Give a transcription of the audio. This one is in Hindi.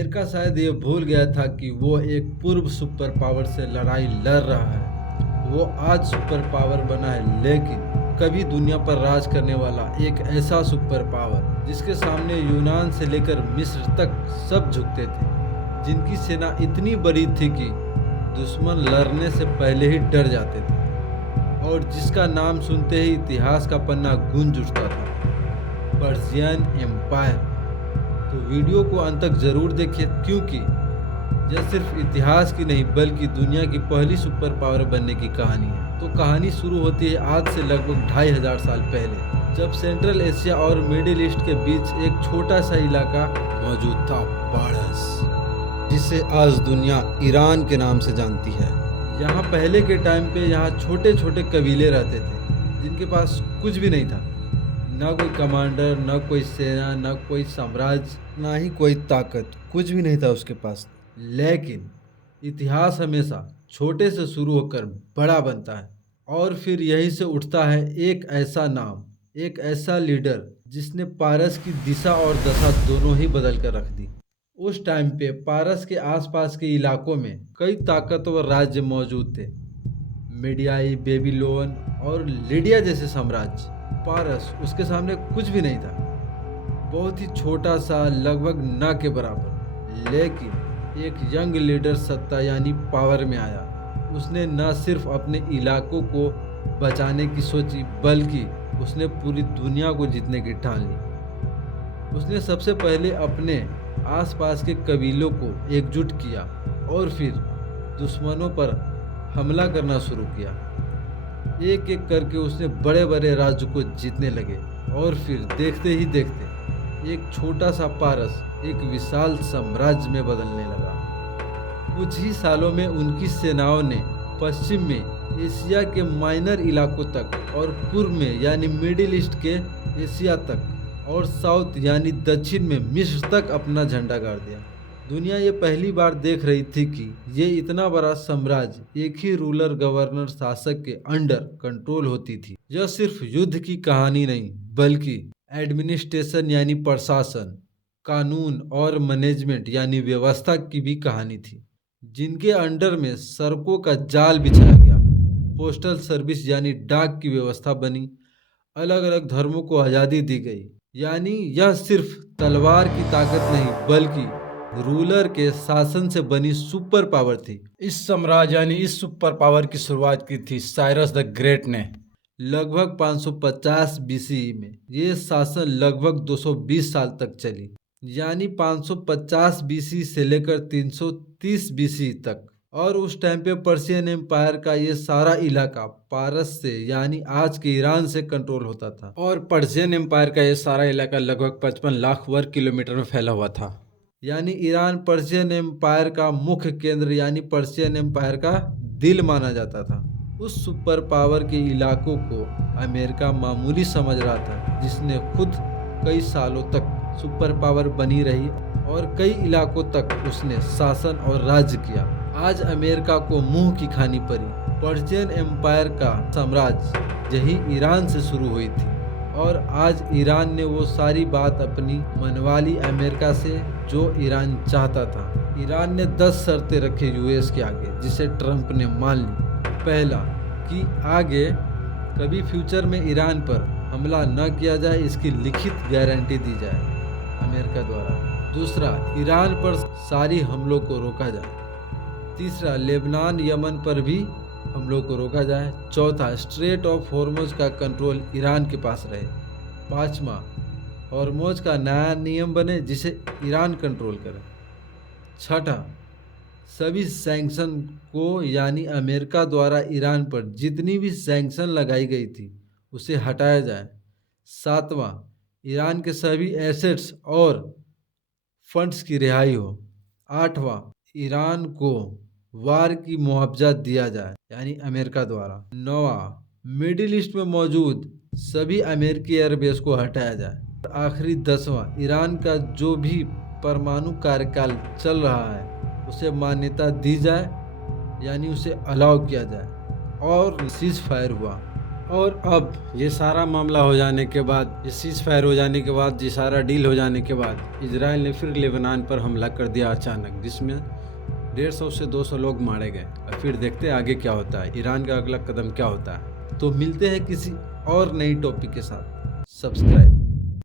अमेरिका शायद ये भूल गया था कि वो एक पूर्व सुपर पावर से लड़ाई लड़ रहा है। वो आज सुपर पावर बना है, लेकिन कभी दुनिया पर राज करने वाला एक ऐसा सुपर पावर जिसके सामने यूनान से लेकर मिस्र तक सब झुकते थे, जिनकी सेना इतनी बड़ी थी कि दुश्मन लड़ने से पहले ही डर जाते थे और जिसका नाम सुनते ही इतिहास का पन्ना गूंज उठता था, पर्शियन एम्पायर। तो वीडियो को अंत तक जरूर देखिए, क्योंकि यह सिर्फ इतिहास की नहीं बल्कि दुनिया की पहली सुपर पावर बनने की कहानी है। तो कहानी शुरू होती है आज से लगभग 2500 साल पहले, जब सेंट्रल एशिया और मिडिल ईस्ट के बीच एक छोटा सा इलाका मौजूद था, पारस, जिसे आज दुनिया ईरान के नाम से जानती है। यहाँ पहले के टाइम पे यहाँ छोटे छोटे कबीले रहते थे, जिनके पास कुछ भी नहीं था, ना कोई कमांडर, ना कोई सेना, ना कोई साम्राज्य, ना ही कोई ताकत, कुछ भी नहीं था उसके पास। लेकिन इतिहास हमेशा छोटे से शुरू होकर बड़ा बनता है, और फिर यहीं से उठता है एक ऐसा नाम, एक ऐसा लीडर जिसने पारस की दिशा और दशा दोनों ही बदल कर रख दी। उस टाइम पे पारस के आसपास के इलाकों में कई ताकतवर राज्य मौजूद थे, मीडियाई, बेबीलोन और लीडिया जैसे साम्राज्य। पारस उसके सामने कुछ भी नहीं था, बहुत ही छोटा सा, लगभग ना के बराबर। लेकिन एक यंग लीडर सत्ता यानी पावर में आया। उसने न सिर्फ अपने इलाकों को बचाने की सोची, बल्कि उसने पूरी दुनिया को जीतने की ठान ली। उसने सबसे पहले अपने आसपास के कबीलों को एकजुट किया और फिर दुश्मनों पर हमला करना शुरू किया। एक एक करके उसने बड़े बड़े राज्य को जीतने लगे, और फिर देखते ही देखते एक छोटा सा पारस एक विशाल साम्राज्य में बदलने लगा। कुछ ही सालों में उनकी सेनाओं ने पश्चिम में एशिया के माइनर इलाकों तक और पूर्व में यानी मिडिल ईस्ट के एशिया तक और साउथ यानी दक्षिण में मिस्र तक अपना झंडा गाड़ दिया। दुनिया ये पहली बार देख रही थी कि ये इतना बड़ा साम्राज्य एक ही रूलर गवर्नर शासक के अंडर कंट्रोल होती थी। यह सिर्फ युद्ध की कहानी नहीं, बल्कि एडमिनिस्ट्रेशन यानी प्रशासन, कानून और मैनेजमेंट यानी व्यवस्था की भी कहानी थी, जिनके अंडर में सड़कों का जाल बिछाया गया, पोस्टल सर्विस यानी डाक की व्यवस्था बनी, अलग अलग धर्मों को आज़ादी दी गई। यानी यह सिर्फ तलवार की ताकत नहीं बल्कि रूलर के शासन से बनी सुपर पावर थी। इस साम्राज्य यानी इस सुपर पावर की शुरुआत की थी साइरस द ग्रेट ने लगभग 550 बीसी में। ये शासन लगभग 220 साल तक चली, यानी 550 बीसी से लेकर 330 बीसी तक। और उस टाइम पे पर्शियन एम्पायर का ये सारा इलाका पारस से यानी आज के ईरान से कंट्रोल होता था, और पर्शियन एम्पायर का ये सारा इलाका लगभग 55 लाख वर्ग किलोमीटर में फैला हुआ था। यानी ईरान पर्शियन एम्पायर का मुख्य केंद्र यानी पर्शियन एम्पायर का दिल माना जाता था। उस सुपर पावर के इलाकों को अमेरिका मामूली समझ रहा था, जिसने खुद कई सालों तक सुपर पावर बनी रही और कई इलाकों तक उसने शासन और राज्य किया। आज अमेरिका को मुंह की खानी पड़ी। पर्शियन एम्पायर का साम्राज्य यही ईरान से शुरू हुई थी, और आज ईरान ने वो सारी बात अपनी मनवा ली अमेरिका से जो ईरान चाहता था। ईरान ने 10 शर्तें रखी यूएस के आगे, जिसे ट्रंप ने मान ली। पहला, कि आगे कभी फ्यूचर में ईरान पर हमला न किया जाए, इसकी लिखित गारंटी दी जाए अमेरिका द्वारा। दूसरा, ईरान पर सारी हमलों को रोका जाए। तीसरा, लेबनान, यमन पर भी हमलों को रोका जाए। चौथा, स्ट्रेट ऑफ हॉर्मुज का कंट्रोल ईरान के पास रहे। पांचवा, हॉर्मुज का नया नियम बने जिसे ईरान कंट्रोल करे। छठा, सभी सैंक्शन को यानी अमेरिका द्वारा ईरान पर जितनी भी सैंक्शन लगाई गई थी उसे हटाया जाए। सातवां, ईरान के सभी एसेट्स और फंड्स की रिहाई हो। आठवां, ईरान को वार की मुआवजा दिया जाए यानी अमेरिका द्वारा। नौवां, मिडिल ईस्ट में मौजूद सभी अमेरिकी एयरबेस को हटाया जाए। आखिरी 10वां, ईरान का जो भी परमाणु कार्यकाल चल रहा है उसे मान्यता दी जाए यानी उसे अलाउ किया जाए। और सीज फायर हुआ। और अब ये सारा मामला हो जाने के बाद, ये सीज फायर हो जाने के बाद, ये सारा डील हो जाने के बाद इजराइल ने फिर लेबनान पर हमला कर दिया अचानक, जिसमें 150 से 200 लोग मारे गए। और फिर देखते हैं आगे क्या होता है, ईरान का अगला कदम क्या होता है। तो मिलते हैं किसी और नई टॉपिक के साथ। सब्सक्राइब।